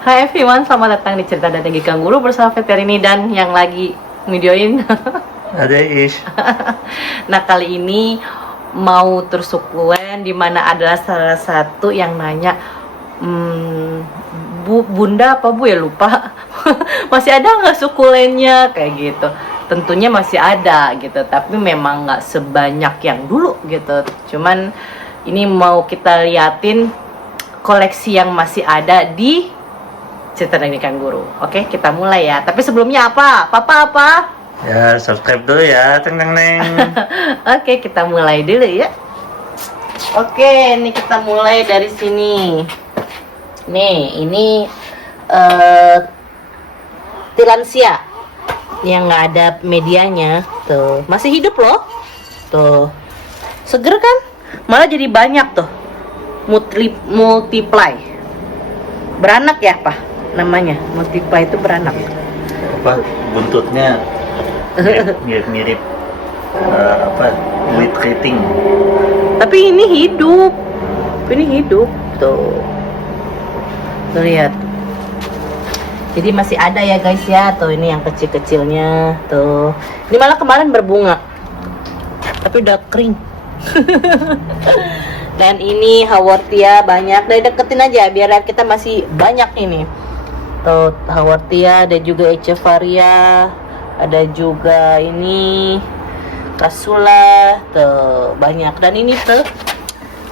Hai everyone, selamat datang di Cerita dan Tinggi Kangguru bersama Veterini dan yang lagi videoin. Ada Ish. Nah, kali ini mau tersukulen dimana adalah salah satu yang nanya, Bunda apa Bu ya, lupa. Masih ada nggak sukulennya kayak gitu? Tentunya masih ada gitu, tapi memang nggak sebanyak yang dulu gitu. Cuman ini mau kita liatin koleksi yang masih ada di Cerita dan Tinggi Kangguru. Oke, kita mulai ya. Tapi sebelumnya apa? Papa apa? Ya, subscribe dulu ya, teng teng teng. Oke, kita mulai dulu ya. Oke, ini kita mulai dari sini. Nih, ini Tilansia yang nggak ada medianya. Tuh, masih hidup loh. Tuh, seger kan? Malah jadi banyak tuh. Multiply. Beranak ya, Pak? Namanya multiply itu beranak. Apa buntutnya mirip lead rating. Tapi ini hidup tuh lihat. Jadi masih ada ya guys ya. Tuh ini yang kecil-kecilnya tuh. Ini malah kemarin berbunga, tapi udah kering. Dan ini Haworthia banyak. Dari deketin aja biar kita masih banyak ini. Tuh Haworthia, ada juga Echeveria, ada juga ini Casula, tuh banyak. Dan ini tuh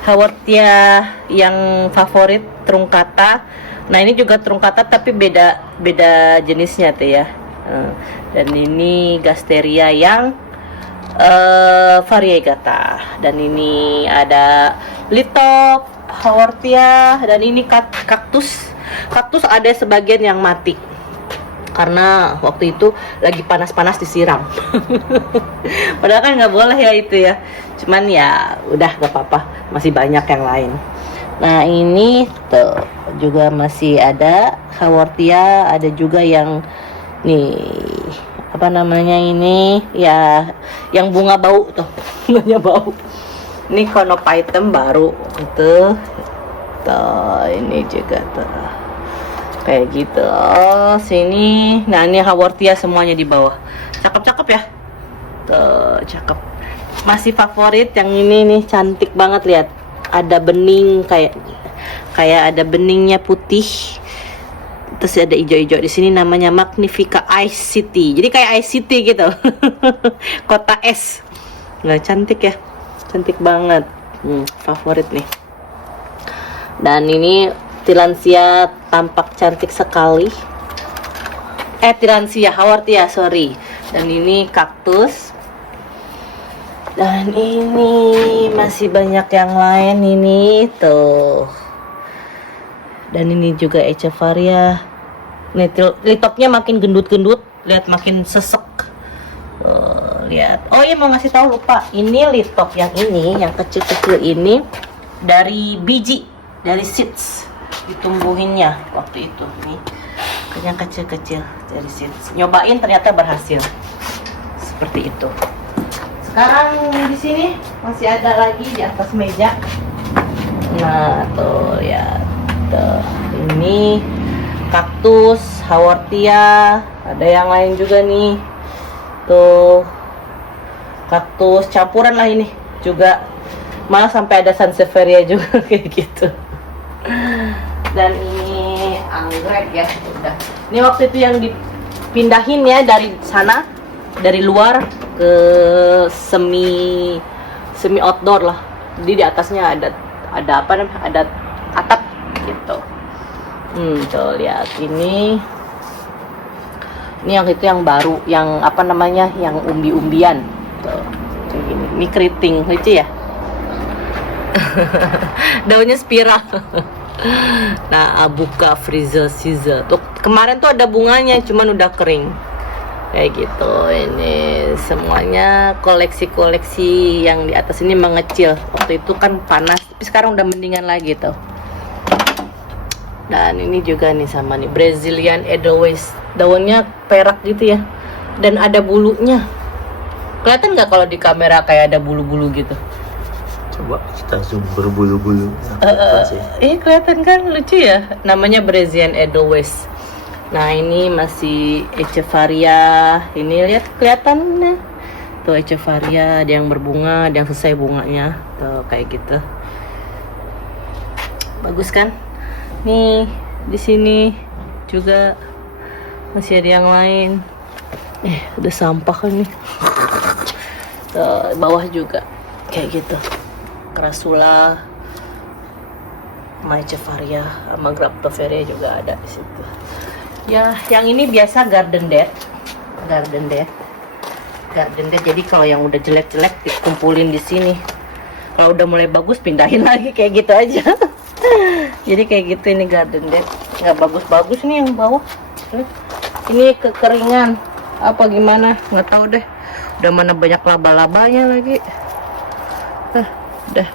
Haworthia yang favorit truncata. Nah, ini juga truncata tapi beda jenisnya tuh ya. Dan ini Gasteria yang variegata. Dan ini ada Litop, Haworthia, dan ini kaktus ada sebagian yang mati karena waktu itu lagi panas-panas disiram. Padahal kan nggak boleh ya itu ya, cuman ya udah gak apa-apa, masih banyak yang lain. Nah, ini tuh juga masih ada Haworthia, ada juga yang nih apa namanya ini ya, yang bunga bau tuh. Bunganya bau. Ini Conophytum baru itu tuh, ini juga tuh kayak gitu. Oh, sini. Nah, ini Haworthia semuanya di bawah. Cakep-cakep ya. Tuh, cakep. Masih favorit yang ini nih, cantik banget, lihat. Ada bening kayak ada beningnya putih. Terus ada hijau-hijau di sini, namanya Magnifica Ice City. Jadi kayak Ice City gitu. Kota es. Nah, cantik ya. Cantik banget. Favorit nih. Dan ini Tilansia tampak cantik sekali. Tilansia, Haworthia, sorry. Dan ini kaktus. Dan ini masih banyak yang lain ini tuh. Dan ini juga Echeveria. Nih, litopnya makin gendut-gendut, lihat makin sesek. Lihat. Oh iya, mau ngasih tahu lupa. Ini litop yang ini, yang kecil-kecil ini dari biji, dari seeds ditumbuhinnya waktu itu nih, yang kecil-kecil dari seeds. Nyobain ternyata berhasil. Seperti itu. Sekarang di sini masih ada lagi di atas meja. Nah, tuh ya. Tuh, ini kaktus Haworthia, ada yang lain juga nih. Tuh, kaktus campuran lah ini juga. Malah sampai ada Sansevieria juga kayak gitu. Dan ini anggrek ya, udah. Ini waktu itu yang dipindahin ya dari sana, dari luar ke semi outdoor lah. Jadi di atasnya ada apa namanya? Ada atap gitu. Tuh lihat ini. Ini yang itu yang baru, yang apa namanya? Yang umbi-umbian. Tuh. Ini keriting, lucu ya. Daunnya spiral. Nah, Abuka Frisiza tuh kemarin tuh ada bunganya, cuman udah kering kayak gitu. Ini semuanya koleksi-koleksi yang di atas ini mengecil. Waktu itu kan panas, tapi sekarang udah mendingan lagi tuh. Dan ini juga nih sama nih Brazilian Edelweiss, daunnya perak gitu ya, dan ada bulunya. Kelihatan nggak kalau di kamera kayak ada bulu-bulu gitu? Coba kita zoom berbulu-bulu. Apa sih? Kelihatan kan lucu ya. Namanya Brazilian Edelweiss. Nah ini masih Echeveria. Ini lihat kelihatannya. Tuh Echeveria, ada yang berbunga, ada yang selesai bunganya. Tuh kayak gitu. Bagus kan? Nih di sini juga masih ada yang lain. Udah sampah kan nih. Tuh, bawah juga kayak gitu. Crassula, Echeveria, sama Graptoveria juga ada di situ. Ya, yang ini biasa garden dead. Jadi kalau yang udah jelek-jelek dikumpulin di sini. Kalau udah mulai bagus pindahin lagi kayak gitu aja. Jadi kayak gitu ini garden dead. Nggak bagus-bagus nih yang bawah. Ini kekeringan apa gimana? Nggak tahu deh. Udah mana banyak laba-labanya lagi. Udah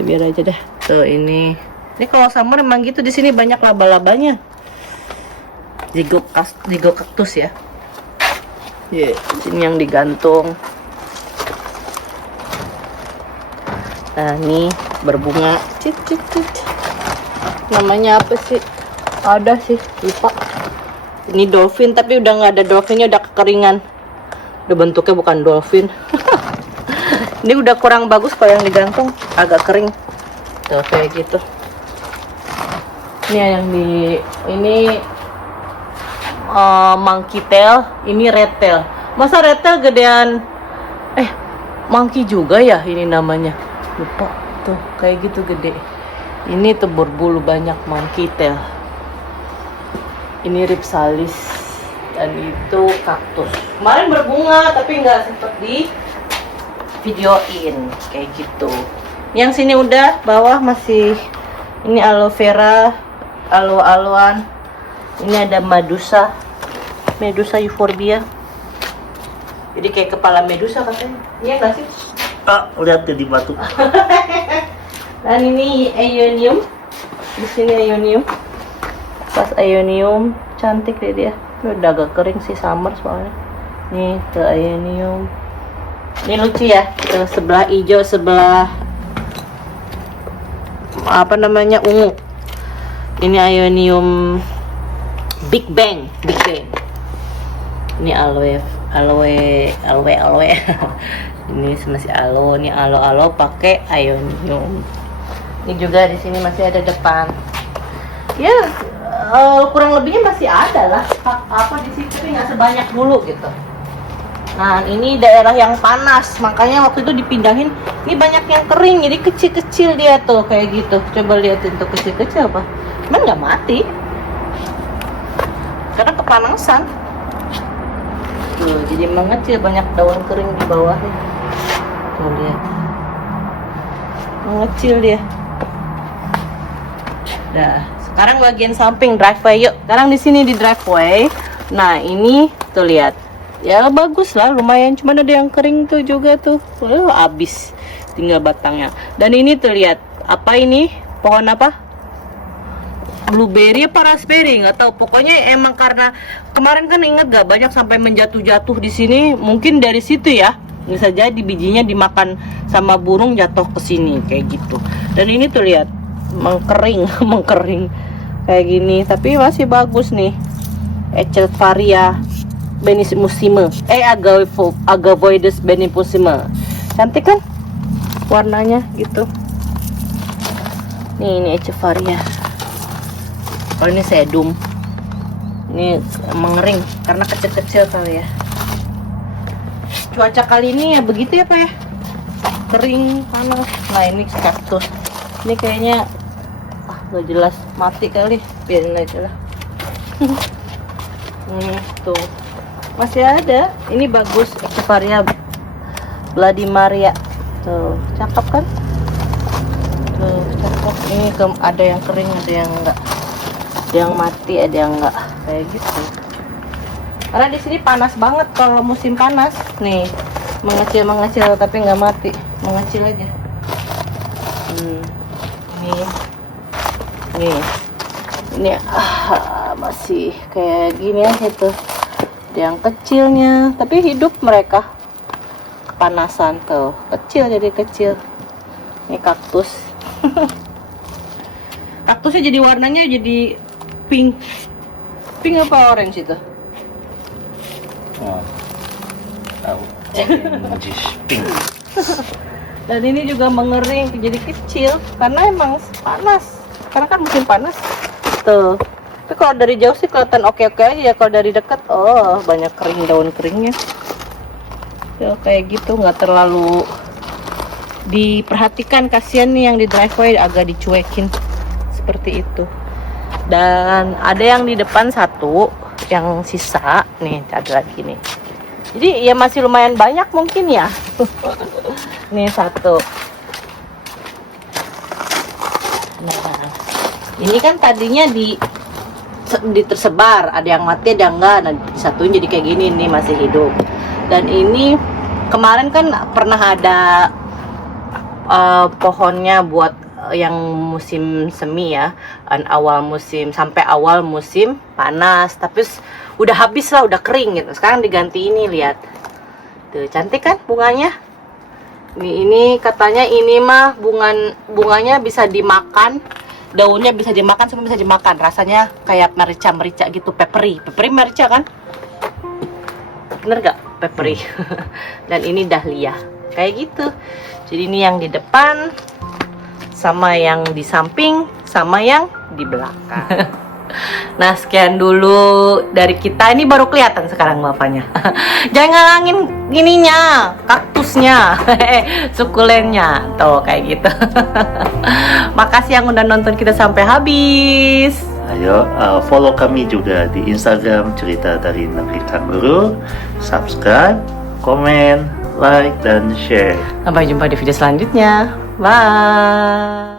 biar aja deh. Tuh ini kalau summer emang gitu, di sini banyak laba-labanya. Zygocactus ya. Sini yang digantung. Nah ini berbunga. Cit. Namanya apa sih? Ada sih, lupa. Ini dolphin tapi udah nggak ada dolphinnya, udah kekeringan. Udah bentuknya bukan dolphin. Ini udah kurang bagus kalau yang digantung, agak kering. Tuh kayak gitu. Ini yang ini monkey tail, ini red tail. Masa red tail gedean monkey juga ya ini namanya? Lupa. Tuh kayak gitu gede. Ini tuh berbulu banyak monkey tail. Ini ripsalis dan itu kaktus. Kemarin berbunga tapi nggak sempet di videoin kayak gitu. Yang sini udah, bawah masih ini aloe vera, aloe-aloan. Ini ada medusa euphorbia. Jadi kayak kepala medusa katanya. Iya nggak sih? Lihat di batu. Dan ini Aeonium. Di sini Aeonium. Pas Aeonium cantik deh dia. Udah agak kering sih summer soalnya. Nih ke Aeonium. Ini lucu ya. Sebelah hijau, sebelah apa namanya ungu. Ini Aeonium Big Bang. Ini aloe. Ini masih aloe, ini aloe pakai Aeonium. Ini juga di sini masih ada depan. Ya, kurang lebihnya masih ada lah. Apa di sini tapi nggak sebanyak dulu gitu. Nah, ini daerah yang panas, makanya waktu itu dipindahin. Ini banyak yang kering, jadi kecil-kecil dia tuh kayak gitu. Coba liatin tuh kecil-kecil apa? Cuman nggak mati. Karena kepanasan. Tuh, jadi mengecil, banyak daun kering di bawahnya. Tuh lihat. Mengecil dia. Dah, sekarang bagian samping driveway yuk. Sekarang di sini di driveway. Nah, ini tuh lihat. Ya bagus lah, lumayan. Cuman ada yang kering tuh juga tuh. Habis. Tinggal batangnya. Dan ini tuh lihat. Apa ini? Pohon apa? Blueberry apa raspberry, nggak tahu. Pokoknya emang karena kemarin kan inget gak banyak sampai menjatuh-jatuh di sini, mungkin dari situ ya. Bisa jadi bijinya dimakan sama burung jatuh ke sini kayak gitu. Dan ini tuh lihat mengkering kayak gini, tapi masih bagus nih. Echeveria benimusime, Agavoides benimusime. Cantik kan warnanya gitu. Ini Echeveria. Kalau ini sedum, ini mengering karena kecil-kecil kali ya. Cuaca kali ini ya begitu ya Pak ya, kering, panas. Nah ini kaktus, ini kayaknya nggak jelas, mati kali, biarin aja lah. Tuh masih ada, ini bagus, Echeveria Vladimaria. Tuh cakep kan? Tuh cakep. Ini ada yang kering, ada yang enggak. Ada yang mati, ada yang enggak, kayak gitu. Karena di sini panas banget kalau musim panas. Nih, mengecil tapi nggak mati, mengecil aja. Ini masih kayak gini aja tuh. Ada yang kecilnya, tapi hidup mereka. Kepanasan tuh, kecil jadi kecil. Ini kaktus. Kaktusnya jadi warnanya jadi pink. Pink apa orange itu? Oh, tahu. Orange pink. Dan ini juga mengering jadi kecil karena emang panas. Karena kan musim panas. Tuh. Tapi kalau dari jauh sih kelihatan oke-oke aja ya. Kalau dari dekat, oh banyak kering, daun keringnya. Tuh, kayak gitu, nggak terlalu diperhatikan. Kasihan nih yang di driveway agak dicuekin seperti itu. Dan ada yang di depan satu, yang sisa nih, ada lagi nih. Jadi ya masih lumayan banyak mungkin ya. Nih satu. Nah, ini kan tadinya tersebar, ada yang mati, ada yang enggak. Nah, disatuin jadi kayak gini nih, masih hidup. Dan ini kemarin kan pernah ada pohonnya buat yang musim semi ya, awal musim sampai awal musim panas, tapi udah habis lah, udah kering gitu. Sekarang diganti ini, lihat tuh, cantik kan bunganya. Ini katanya ini mah bunganya bisa dimakan, daunnya bisa dimakan, semua bisa dimakan. Rasanya kayak merica gitu, peppery merica kan, bener gak peppery? Dan ini dahlia kayak gitu. Jadi ini yang di depan sama yang di samping sama yang di belakang. Nah, sekian dulu dari kita. Ini baru kelihatan sekarang bapaknya. Jangan ngalangin gininya, kaktusnya, sukulennya. Tuh, kayak gitu. Makasih yang udah nonton kita sampai habis. Ayo follow kami juga di Instagram Cerita dari Negeri Kanguru. Subscribe, komen, like, dan share. Sampai jumpa di video selanjutnya. Bye.